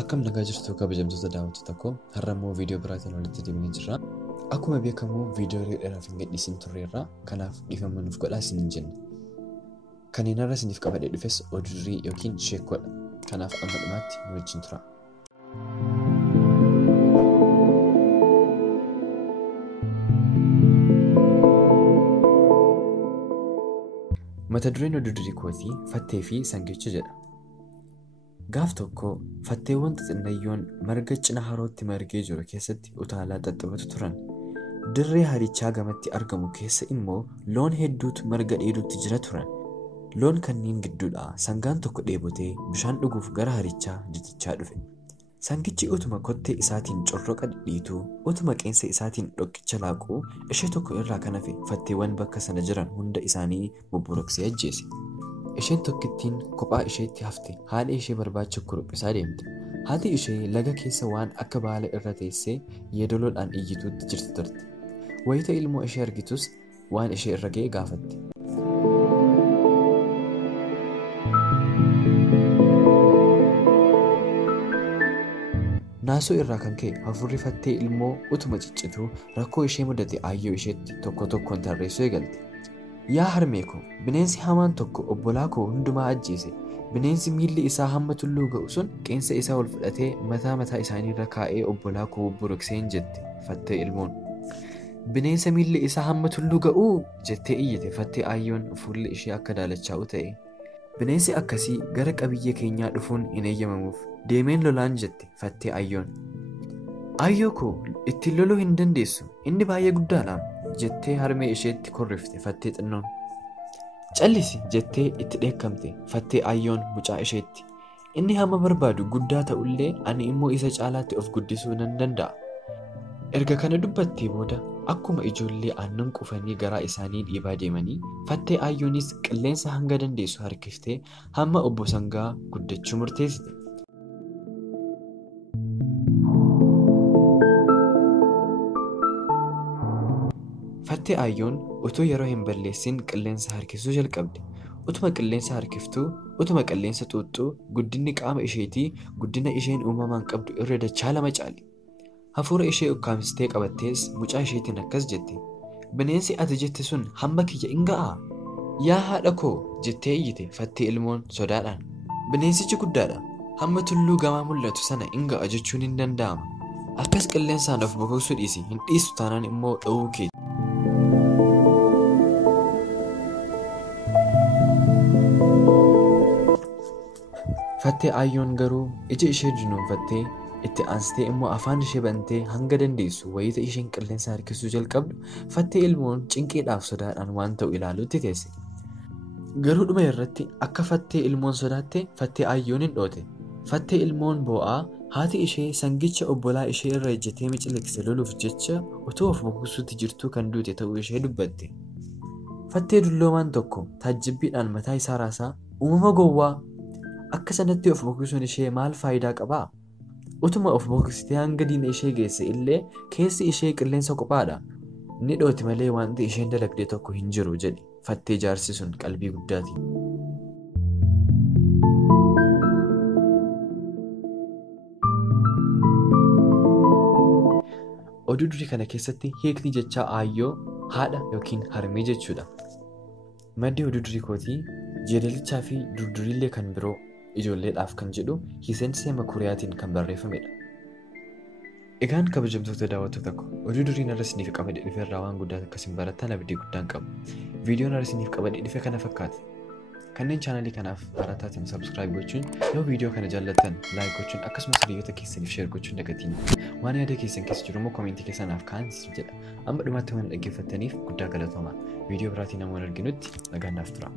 Akkam nagaa jirtu kabajamtoota daawwattoota koo har'ammoo viidiyoo biraatiin walitti deebiin jirra. Akkuma beekamu viidiyoo dheeraaf hin gadhiisin turreerra. Kanaaf dhiifama nuuf godhaa isiniin jenna. Kanneen har'a isiniif qabadhee dhufes oduurii yookiin sheekoodha. Kanaaf amma dhumaatti nu wajjin tura. Mata dureen oduurii kootii fattee fi sangicha jedha. Gaaf tokko fatteewwan xixinnayyoon marga cina harootti margee jiru keessatti utaalaa xaxxabatu turan. Dirree harichaa gamatti argamu keessa immoo loon hedduutu marga dheedutti jira turan. Loon kanneen gidduudhaa sangaan tokko dheebotee bishaan dhuguuf gara harichaa jitichaa dhufe. Sangichi utuma kottee isaatiin corroqa dhidhiituu, utuma qeensa isaatiin dhokkicha laaquu, ishee tokko irraa kan hafe fatteewwan bakka sana jiran hunda isaanii bobboroksee ajjeese. Isheen tokkittiin kophaa isheetti hafte haadha ishee barbaacha kuruphisaa deemte. Haati ishee laga keessa waan akka baala irra teessee yeedaloodhaan iyyituutti jirti turte. Wayita ilmoo ishee argitus waan ishee irra ga'e gaafatte. Naasuu irraa kan ka'e hafuurri fattee ilmoo utuma ciccituu rakkoo ishee mudate aayyoo isheetti tokko tokkoon tarreessuu eegalte. Yaa harmee koo, bineensi hamaan tokko obbolaa koo hundumaa ajjeese. Bineensi miilli isaa hamma tulluu ga'u sun qeensa isaa ol fudhatee mataa isaanii irra kaa'ee obbolaa koo bobborokseen jette fattee ilmoon. Bineensa miilli isaa hamma tulluu ga'u jettee iyyite fattee aayyoon fuulli ishee akka daalachaa'u ta'e. Bineensi akkasii gara qabiyyee keenyaa dhufuun hin eeyyamamuuf deemeen lolaan jette fattee aayyoon. Aayyoo koo ittiin loluu hin dandeessu, inni baay'ee guddaadha jettee harmee isheetti korrifte fattee xinnoon. Callisi jettee itti dheekkamte fattee aayyoon mucaa isheetti. Inni hamma barbaadu guddaa ta'ullee ani immoo isa caalaatti of guddisuu nan danda'a. Erga kana dubbattee booda akkuma ijoollee aannan qufanii garaa isaanii dhiibaa deemanii fattee aayyoonis qilleensa hanga dandeessu harkiftee hamma obbo sangaa guddachuu murteessite. Fattee aayyoon utuu yeroo hin balleessin qilleensa harkisuu jalqabde. Utuma qilleensa harkiftuu, utuma qilleensa xuuxxuu guddinni qaama isheetii guddina isheen uumamaan qabdu irra dachaa lama caale. Hafuura ishee ukkaamsitee qabattees mucaa isheetiin akkas jette. Bineensi ati jette sun hamma kiyya in ga'aa? Yaa haadha koo jettee iyyite fattee ilmoon sodaadhaan. Bineensichi guddaadha. Hamma tulluu gamaa mul'atu sana in ga'a jechuun hin danda'ama. Akkas qilleensaan of bokoksuu dhiisi, hin dhiistu taanaan immoo dha'uu keeti. Fattee aayyoon garuu ija ishee dunuunfattee itti aansitee immoo afaan ishee bantee hanga dandeessu wayita isheen qilleensa harkisuu jalqabdu fattee ilmoon cinqiidhaaf sodaadhaan waan ta'u ilaaluutti teesse. Garuu dhuma irratti akka fattee ilmoon sodaatte fattee aayyoon hin dhoote. Fattee ilmoon boo'aa haati ishee sangicha obbolaa ishee irra ejjetee miciliqse loluuf jecha utuu of bokoksuutti jirtuu kan duute ta'uu ishee dubbatte. Fattee dulloomaan tokko taajjabbiidhaan mataa isaa raasaa uumama gowwaa akka sanatti of bokoksuun ishee maal faayidaa qabaa? Utuma of bokoksitee hanga diina ishee geesse illee keessi ishee qilleensa qophaadha. Ni dhooti malee wanti isheen dalagdee tokko hin jiru jedhe fattee jaarsi sun qalbii guddaatiin. Oduu durii kana keessatti hiikni jechaa aayyoo haadha yookiin harmee jechuudha. Maddi oduu durii kootii jeedalichaa fi durduriillee kan biroo ijoolleedhaaf kan jedhu Hiseen Seemakuriyaatiin kan barreeffamedha. Egaan kabajamtoota daawwattoota koo oduu duriin har'a isiniif qabadhee dhufe irraa waan guddaa akkasiin barattan abdii guddaan qabu. Viidiyoon har'a isiniif qabadhee dhufe kana fakkaate. Kanneen chaanalii kanaaf haaraa taatan subscribe gochuun yoo viidiyoo kana jaallattan like gochuun akkasumas hiriyoota keessaniif share gochuun dagatiin. Waan yaada keessan keessa jiru immoo komentii keessanaaf kaa'aa jedha. Amma dhumaatti waan dhaggeeffattaniif guddaa galatoomaa. Viidiyoo biraatiin namoonni arginutti nagaan naaf tura.